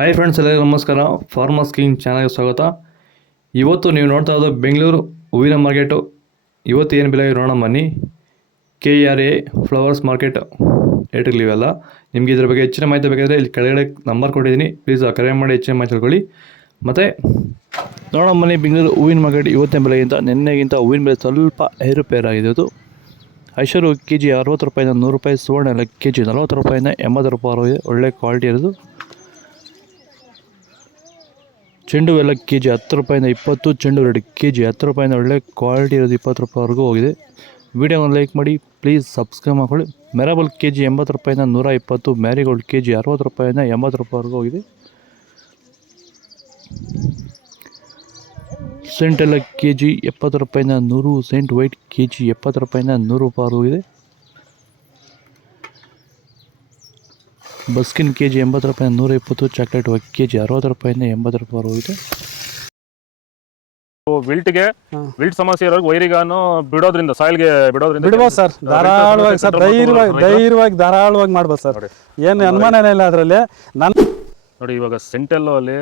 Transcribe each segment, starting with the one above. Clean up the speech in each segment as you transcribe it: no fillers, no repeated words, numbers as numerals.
Hi friends, ಎಲ್ಲರಿಗೂ ನಮಸ್ಕಾರ. Farmers king ಚಾನಲ್ಗೆ ಸ್ವಾಗತ. ಇವತ್ತು ನೀವು ನೋಡ್ತಾ ಇರೋದು ಬೆಂಗಳೂರು ಹೂವಿನ ಮಾರ್ಕೆಟು. ಇವತ್ತು ಏನು ಬೆಲೆ ನೋಡೋಣ ಬನ್ನಿ. KRA ಫ್ಲವರ್ಸ್ ಮಾರ್ಕೆಟ್ ರೇಟ್ಗಳಿವೆಲ್ಲ. ನಿಮಗೆ ಇದ್ರ ಬಗ್ಗೆ ಹೆಚ್ಚಿನ ಮಾಹಿತಿ ಬೇಕಾದರೆ ಇಲ್ಲಿ ಕೆಳಗಡೆ ನಂಬರ್ ಕೊಟ್ಟಿದ್ದೀನಿ, ಪ್ಲೀಸ್ ಕರೆ ಮಾಡಿ ಹೆಚ್ಚಿನ ಮಾಹಿತಿ ತಿಳ್ಕೊಳ್ಳಿ. ಮತ್ತು ನೋಡೋಣ ಬನ್ನಿ, ಬೆಂಗಳೂರು ಹೂವಿನ ಮಾರ್ಕೆಟ್ ಇವತ್ತಿನ ಬೆಲೆಗಿಂತ ನಿನ್ನೆಗಿಂತ ಹೂವಿನ ಬೆಲೆ ಸ್ವಲ್ಪ ಏರುಪೇರಾಗಿದೆ. ಇದು ಐಶ್ವರ್ಯ KG 60 ರೂಪಾಯಿಂದ 100 ರೂಪಾಯಿ, ಸುವರ್ಣ ಎಲ್ಲ KG 40 ರೂಪಾಯಿಂದ 80 ರೂಪಾಯಿ. ಒಳ್ಳೆ ಕ್ವಾಲಿಟಿ ಇರೋದು. ಚೆಂಡು ಎಲ್ಲ KG 10 ರೂಪಾಯಿಂದ 20, ಚೆಂಡು ರೆಡ್ KG 10 ರೂಪಾಯಿಂದ ಒಳ್ಳೆ ಕ್ವಾಲಿಟಿ ಇರೋದು 20 ರೂಪಾಯಿವರೆಗೂ ಹೋಗಿದೆ. ವಿಡಿಯೋವನ್ನು ಲೈಕ್ ಮಾಡಿ, ಪ್ಲೀಸ್ ಸಬ್ಸ್ಕ್ರೈಬ್ ಮಾಡ್ಕೊಳ್ಳಿ. ಮೆರಾಬಲ್ KG 80 ರೂಪಾಯಿಂದ 120, ಮ್ಯಾರಿಗೋಲ್ಡ್ KG 60 ರೂಪಾಯಿಂದ 80 ರೂಪಾಯಿವರೆಗೂ ಹೋಗಿದೆ. ಸೆಂಟ್ ಎಲ್ಲ KG 70 ರೂಪಾಯಿಂದ 100, ಸೆಂಟ್ ವೈಟ್ KG 70 ರೂಪಾಯಿಂದ 100 ರೂಪಾಯಿವರೆಗೂ ಇದೆ. ಬಸ್ಕಿನ್ KG 80 ರೂಪಾಯಿಂದ 120, ಚಾಕ್ಲೇಟ್ KG 60 ರೂಪಾಯಿಂದ 80 ರೂಪಾಯಿವರೆಗೂ ಇದೆ. ವಿಲ್ಟ್ ಸಮಸ್ಯೆ ಇರೋರಿಗೆ ವೈರಿಗಾನು ಬಿಡೋದ್ರಿಂದ ಸಾಯಿಲ್ಗೆ ಬಿಡ್ಬೋದು ಸರ್. ಧಾರಾಳವಾಗಿ ಸರ್, ಧಾರಾಳವಾಗಿ ಮಾಡ್ಬೋದು ಸರ್. ಏನು ಅನುಮಾನನೇ ಇಲ್ಲ ಅದರಲ್ಲಿ. ನೋಡಿ, ಇವಾಗ ಸೆಂಟೆಲ್ಲೋ ಅಲ್ಲಿ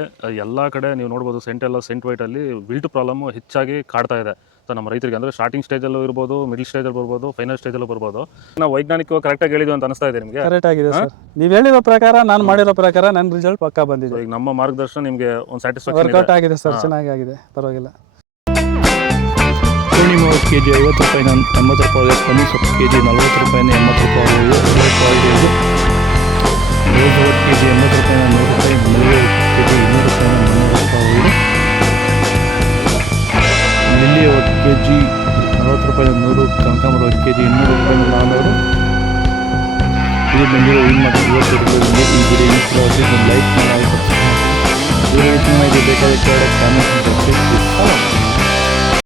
ಎಲ್ಲ ಕಡೆ ನೀವು ನೋಡ್ಬೋದು, ಸೆಂಟೆಲ್ಲೋ ಸೆಂಟ್ ವೈಟ್ ಅಲ್ಲಿ ವಿಲ್ಟ್ ಪ್ರಾಬ್ಲಮ್ ಹೆಚ್ಚಾಗಿ ಕಾಡ್ತಾ ಇದೆ. ನಮ್ಮ ರೈತರಿಗೆ ಅಂದರೆ ಸ್ಟಾರ್ಟಿಂಗ್ ಸ್ಟೇಜಲ್ಲೂ ಇರ್ಬೋದು, ಮಿಡಲ್ ಸ್ಟೇಜಲ್ಲಿ ಬರ್ಬೋದು, ಫೈನಲ್ ಸ್ಟೇಜಲ್ಲೂ ಬರ್ಬೋದು. ನಾವು ವೈಜ್ಞಾನಿಕವಾಗಿ ಕರೆಕ್ಟಾಗಿ ಹೇಳಿದ್ವಿ ಅಂತ ಅನಿಸ್ತಾ ಇದೆ ನಿಮಗೆ? ಕರೆಕ್ಟ್ ಆಗಿದೆ ಸರ್. ನೀವು ಹೇಳಿರೋ ಪ್ರಕಾರ, ನಾನು ಮಾಡಿರೋ ಪ್ರಕಾರ ನನ್ನ ರಿಸಲ್ಟ್ ಪಕ್ಕಾ ಬಂದಿದೆ. ಈಗ ನಮ್ಮ ಮಾರ್ಗದರ್ಶನ ನಿಮಗೆ ಒಂದು ಸ್ಯಾಟಿಸ್ಫ್ಯಾಕ್ಷನ್ ವರ್ಕೌಟ್ ಆಗಿದೆ ಸರ್, ಚೆನ್ನಾಗಿ ಆಗಿದೆ, ಪರವಾಗಿಲ್ಲ. ಪೂರ್ಣಿಮಾ KG 50 ರೂಪಾಯಿಂದ 80 ರೂಪಾಯಿ, ಪನ್ನೀರ್ ಸೊಪ್ಪು KG 40 ರೂಪಾಯಿಂದ 80 ರೂಪಾಯಿ ಇದೆ. ಒಳ್ಳೆ ಕ್ವಾಲಿಟಿ ಇದೆ. ರೋಸ್ KG 80 ರೂಪಾಯಿಂದ 100 ರೂಪಾಯಿ, ಮಲ್ಲಿಗೆ KG 200 ರೂಪಾಯಿಂದ 300 ರೂಪಾಯಿ ಇದೆ. ಲಿಲ್ಲಿ KG 40 ರೂಪಾಯಿಂದ 100, ಕನಕಾಂಬರ KG 200 ರೂಪಾಯಿಂದ 400. ಇದು ಬೆಂಗಳೂರು ಹೂವಿನ ಮಾರ್ಕೆಟ್. ಇವತ್ತು ಈ ವಿಡಿಯೋ ಇಷ್ಟ ಆದರೆ ಲೈಕ್ ಮಾಡಿ, ಸಬ್ಸ್ಕ್ರೈಬ್ ಮಾಡಿ. ಈ ರೀತಿ ಮಾಹಿತಿ ಬೇಕಾದರೆ ಕೆಳಗಡೆ ಕಾಮೆಂಟ್ ಮಾಡಿ.